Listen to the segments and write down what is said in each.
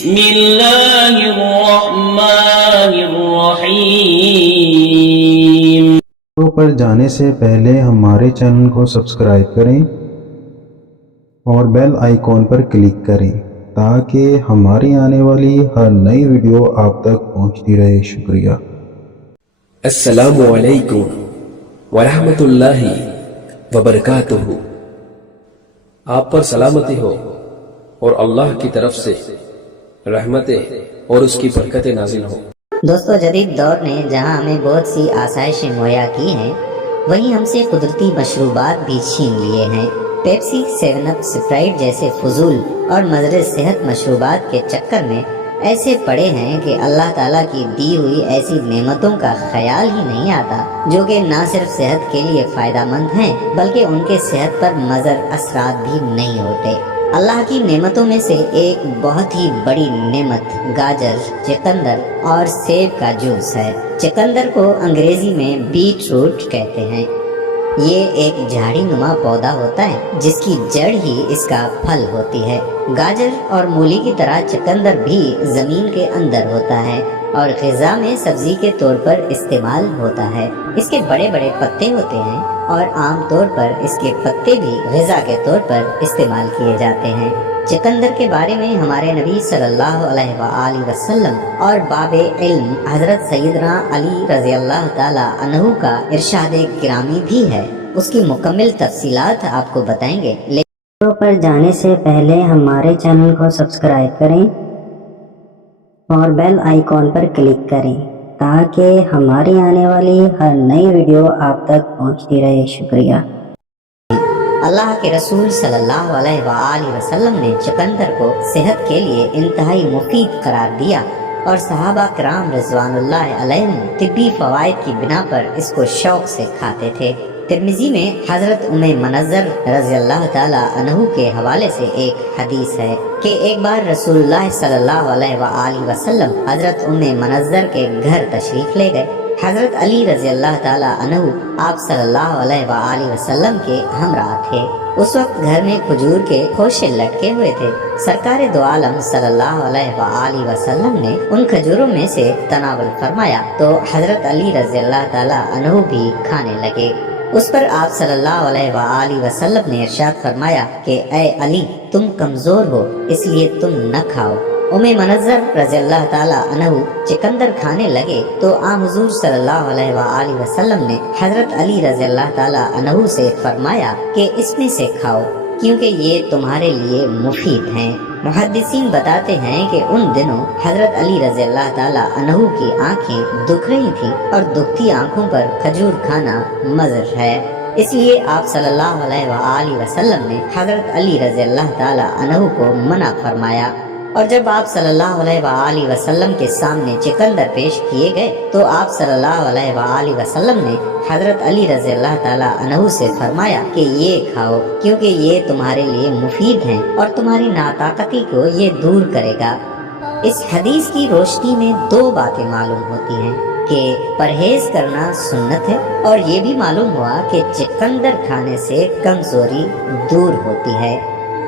بسم اللہ الرحمن الرحیم۔ پر جانے سے پہلے ہمارے چینل کو سبسکرائب کریں اور بیل آئیکن پر کلک کریں تاکہ ہماری آنے والی ہر نئی ویڈیو آپ تک پہنچتی رہے۔ شکریہ۔ السلام علیکم ورحمۃ اللہ وبرکاتہ۔ آپ پر سلامتی ہو اور اللہ کی طرف سے رحمتیں اور اس کی برکتیں نازل ہوں۔ دوستو، جدید دور نے جہاں ہمیں بہت سی آسائشیں مہیا کی ہیں، وہیں ہم سے قدرتی مشروبات بھی چھین لیے ہیں۔ پیپسی، 7 اپ، اسپرائٹ جیسے فضول اور مضر صحت مشروبات کے چکر میں ایسے پڑے ہیں کہ اللہ تعالیٰ کی دی ہوئی ایسی نعمتوں کا خیال ہی نہیں آتا جو کہ نہ صرف صحت کے لیے فائدہ مند ہیں بلکہ ان کے صحت پر مضر اثرات بھی نہیں ہوتے۔ اللہ کی نعمتوں میں سے ایک بہت ہی بڑی نعمت گاجر، چقندر اور سیب کا جوس ہے۔ چقندر کو انگریزی میں بیٹ روٹ کہتے ہیں۔ یہ ایک جھاڑی نما پودا ہوتا ہے جس کی جڑ ہی اس کا پھل ہوتی ہے۔ گاجر اور مولی کی طرح چقندر بھی زمین کے اندر ہوتا ہے اور غذا میں سبزی کے طور پر استعمال ہوتا ہے۔ اس کے بڑے بڑے پتے ہوتے ہیں اور عام طور پر اس کے پتے بھی غذا کے طور پر استعمال کیے جاتے ہیں۔ چقندر کے بارے میں ہمارے نبی صلی اللہ علیہ وآلہ وسلم اور باب علم حضرت سیدنا علی رضی اللہ تعالی عنہ کا ارشاد گرامی بھی ہے۔ اس کی مکمل تفصیلات آپ کو بتائیں گے، لیکن پر جانے سے پہلے ہمارے چینل کو سبسکرائب کریں اور بیل آئیکن پر کلک کریں تاکہ ہماری آنے والی ہر نئی ویڈیو آپ تک پہنچتی رہے۔ شکریہ۔ اللہ کے رسول صلی اللہ علیہ وآلہ وسلم نے چقندر کو صحت کے لیے انتہائی مفید قرار دیا اور صحابہ کرام رضوان اللہ علیہم طبی فوائد کی بنا پر اس کو شوق سے کھاتے تھے۔ ترمذی میں حضرت منظر رضی اللہ تعالی عنہ کے حوالے سے ایک حدیث ہے کہ ایک بار رسول اللہ صلی اللہ علیہ وآلہ وسلم حضرت منظر کے گھر تشریف لے گئے۔ حضرت علی رضی اللہ تعالی عنہ آپ صلی اللہ علیہ وآلہ وسلم کے ہمراہ تھے۔ اس وقت گھر میں کھجور کے خوشے لٹکے ہوئے تھے۔ سرکار دو عالم صلی اللہ علیہ وآلہ وسلم نے ان کھجوروں میں سے تناول فرمایا تو حضرت علی رضی اللہ تعالی عنہ بھی کھانے لگے۔ اس پر آپ صلی اللہ علیہ وآلہ وسلم نے ارشاد فرمایا کہ اے علی، تم کمزور ہو اس لیے تم نہ کھاؤ۔ منظر رضی اللہ تعالیٰ عنہ چقندر کھانے لگے تو حضور صلی اللہ علیہ وآلہ وسلم نے حضرت علی رضی اللہ تعالیٰ عنہ سے فرمایا کہ اس میں سے کھاؤ کیونکہ یہ تمہارے لیے مفید ہیں۔ محدثین بتاتے ہیں کہ ان دنوں حضرت علی رضی اللہ تعالیٰ عنہ کی آنکھیں دکھ رہی تھیں اور دکھتی آنکھوں پر کھجور کھانا مضر ہے، اس لیے آپ صلی اللہ علیہ وآلہ وسلم نے حضرت علی رضی اللہ تعالیٰ عنہ کو منع فرمایا۔ اور جب آپ صلی اللہ علیہ وآلہ وسلم کے سامنے چقندر پیش کیے گئے تو آپ صلی اللہ علیہ وآلہ وسلم نے حضرت علی رضی اللہ تعالیٰ عنہ سے فرمایا کہ یہ کھاؤ کیونکہ یہ تمہارے لیے مفید ہیں اور تمہاری ناطاقتی کو یہ دور کرے گا۔ اس حدیث کی روشنی میں 2 باتیں معلوم ہوتی ہیں کہ پرہیز کرنا سنت ہے اور یہ بھی معلوم ہوا کہ چقندر کھانے سے کمزوری دور ہوتی ہے۔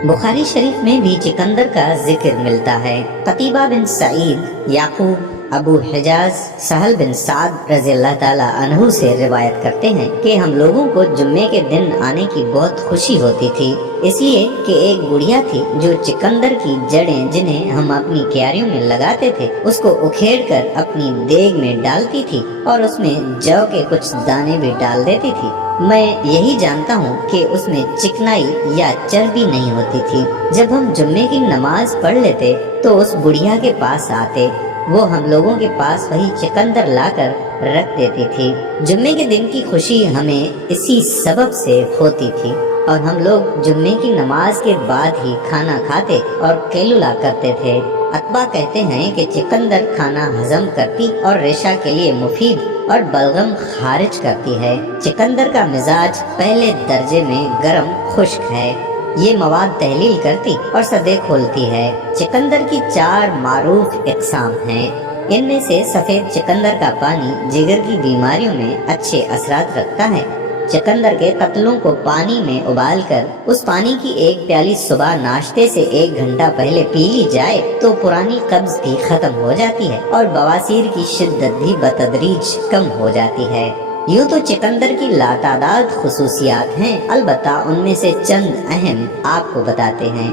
بخاری شریف میں بھی چقندر کا ذکر ملتا ہے۔ قتیبہ بن سعید، یعقوب، ابو حجاز، سہل بن سعد رضی اللہ تعالیٰ عنہ سے روایت کرتے ہیں کہ ہم لوگوں کو جمعے کے دن آنے کی بہت خوشی ہوتی تھی، اس لیے کہ ایک بڑھیا تھی جو چقندر کی جڑیں جنہیں ہم اپنی کیاریوں میں لگاتے تھے اس کو اکھیڑ کر اپنی دیگ میں ڈالتی تھی اور اس میں جو کے کچھ دانے بھی ڈال دیتی تھی۔ میں یہی جانتا ہوں کہ اس میں چکنائی یا چربی نہیں ہوتی تھی۔ جب ہم جمعے کی نماز پڑھ لیتے تو اس بڑھیا کے پاس آتے، وہ ہم لوگوں کے پاس وہی چقندر لا کر رکھ دیتی تھی۔ جمعے کے دن کی خوشی ہمیں اسی سبب سے ہوتی تھی اور ہم لوگ جمعے کی نماز کے بعد ہی کھانا کھاتے اور قیلولہ کرتے تھے۔ اتباع کہتے ہیں کہ چقندر کھانا ہضم کرتی اور ریشہ کے لیے مفید اور بلغم خارج کرتی ہے۔ چقندر کا مزاج پہلے درجے میں گرم خشک ہے، یہ مواد تحلیل کرتی اور سدے کھولتی ہے۔ چقندر کی 4 معروف اقسام ہیں، ان میں سے سفید چقندر کا پانی جگر کی بیماریوں میں اچھے اثرات رکھتا ہے چقندر کے قتلوں کو پانی میں ابال کر اس پانی کی ایک پیالی صبح ناشتے سے 1 گھنٹہ پہلے پی لی جائے تو پرانی قبض بھی ختم ہو جاتی ہے اور بواسیر کی شدت بھی بتدریج کم ہو جاتی ہے۔ یوں تو چقندر کی لاتعداد خصوصیات ہیں، البتہ ان میں سے چند اہم آپ کو بتاتے ہیں۔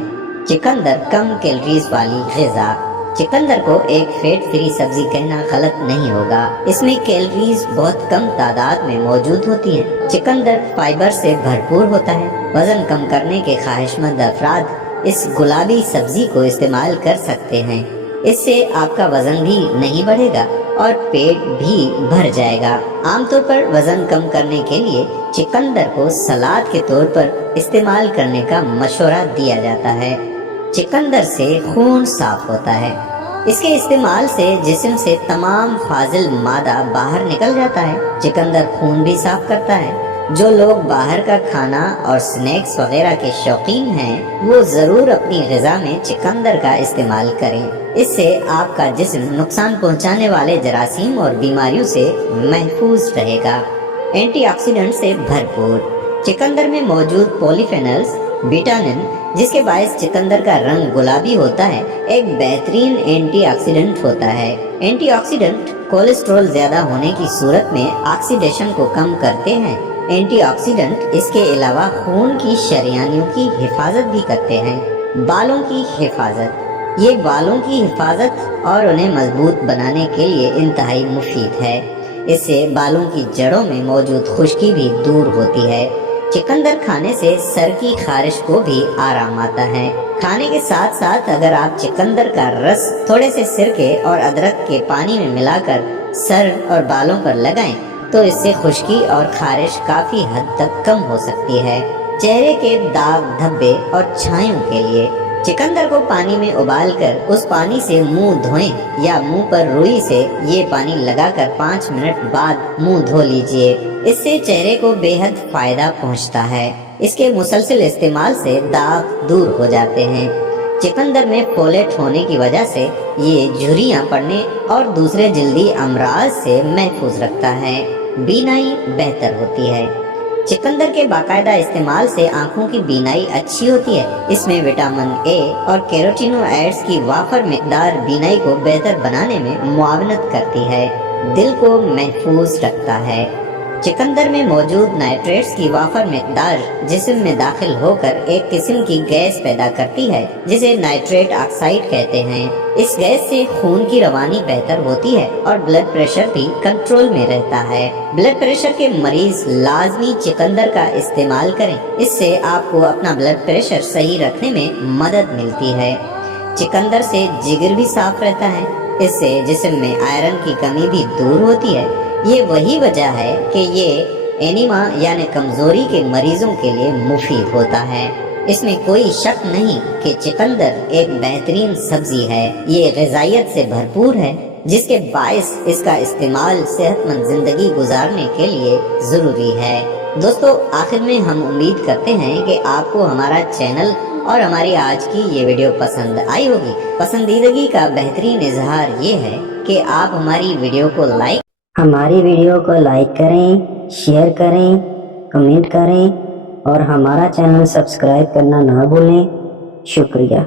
چقندر کم کیلوریز والی غذا۔ چقندر کو ایک فیٹ فری سبزی کہنا غلط نہیں ہوگا، اس میں کیلوریز بہت کم تعداد میں موجود ہوتی ہیں۔ چقندر فائبر سے بھرپور ہوتا ہے۔ وزن کم کرنے کے خواہش مند افراد اس گلابی سبزی کو استعمال کر سکتے ہیں، اس سے آپ کا وزن بھی نہیں بڑھے گا اور پیٹ بھی بھر جائے گا۔ عام طور پر وزن کم کرنے کے لیے چقندر کو سلاد کے طور پر استعمال کرنے کا مشورہ دیا جاتا ہے۔ چقندر سے خون صاف ہوتا ہے۔ اس کے استعمال سے جسم سے تمام فاضل مادہ باہر نکل جاتا ہے۔ چقندر خون بھی صاف کرتا ہے۔ جو لوگ باہر کا کھانا اور سنیکس وغیرہ کے شوقین ہیں وہ ضرور اپنی غذا میں چقندر کا استعمال کریں، اس سے آپ کا جسم نقصان پہنچانے والے جراثیم اور بیماریوں سے محفوظ رہے گا۔ اینٹی آکسیڈنٹ سے بھرپور۔ چقندر میں موجود پولیفینلز، وٹامن، جس کے باعث چقندر کا رنگ گلابی ہوتا ہے، ایک بہترین اینٹی آکسیڈنٹ ہوتا ہے۔ اینٹی آکسیڈنٹ کولیسٹرول زیادہ ہونے کی صورت میں آکسیڈیشن کو کم کرتے ہیں۔ اینٹی آکسیڈنٹ اس کے علاوہ خون کی شریانوں کی حفاظت بھی کرتے ہیں۔ بالوں کی حفاظت۔ یہ بالوں کی حفاظت اور انہیں مضبوط بنانے کے لیے انتہائی مفید ہے۔ اس سے بالوں کی جڑوں میں موجود خشکی بھی دور ہوتی ہے۔ چقندر کھانے سے سر کی خارش کو بھی آرام آتا ہے۔ کھانے کے ساتھ ساتھ اگر آپ چقندر کا رس تھوڑے سے سرکے اور ادرک کے پانی میں ملا کر سر اور بالوں پر لگائیں تو اس سے خشکی اور خارش کافی حد تک کم ہو سکتی ہے۔ چہرے کے داغ دھبے اور چھائیوں کے لیے چقندر کو پانی میں ابال کر اس پانی سے منہ دھوئیں یا منہ پر روئی سے یہ پانی لگا کر 5 منٹ بعد منہ دھو لیجئے۔ اس سے چہرے کو بے حد فائدہ پہنچتا ہے۔ اس کے مسلسل استعمال سے داغ دور ہو جاتے ہیں۔ چقندر میں فولیٹ ہونے کی وجہ سے یہ جھریاں پڑنے اور دوسرے جلدی امراض سے محفوظ رکھتا ہے۔ بینائی بہتر ہوتی ہے۔ چقندر کے باقاعدہ استعمال سے آنکھوں کی بینائی اچھی ہوتی ہے۔ اس میں وٹامن اے اور کیروٹینوائڈز کی وافر مقدار بینائی کو بہتر بنانے میں معاونت کرتی ہے۔ دل کو محفوظ رکھتا ہے۔ چقندر میں موجود نائٹریٹس کی وافر مقدار جسم میں داخل ہو کر ایک قسم کی گیس پیدا کرتی ہے جسے نائٹریٹ آکسائڈ کہتے ہیں۔ اس گیس سے خون کی روانی بہتر ہوتی ہے اور بلڈ پریشر بھی کنٹرول میں رہتا ہے۔ بلڈ پریشر کے مریض لازمی چقندر کا استعمال کریں، اس سے آپ کو اپنا بلڈ پریشر صحیح رکھنے میں مدد ملتی ہے۔ چقندر سے جگر بھی صاف رہتا ہے، اس سے جسم میں آئرن کی کمی بھی دور ہوتی ہے۔ یہ وہی وجہ ہے کہ یہ اینیما یعنی کمزوری کے مریضوں کے لیے مفید ہوتا ہے۔ اس میں کوئی شک نہیں کہ چقندر ایک بہترین سبزی ہے۔ یہ غذائیت سے بھرپور ہے جس کے باعث اس کا استعمال صحت مند زندگی گزارنے کے لیے ضروری ہے۔ دوستو، آخر میں ہم امید کرتے ہیں کہ آپ کو ہمارا چینل اور ہماری آج کی یہ ویڈیو پسند آئی ہوگی۔ پسندیدگی کا بہترین اظہار یہ ہے کہ آپ ہماری ویڈیو کو ہماری ویڈیو کو لائک کریں، شیئر کریں، کمنٹ کریں اور ہمارا چینل سبسکرائب کرنا نہ بھولیں۔ شکریہ۔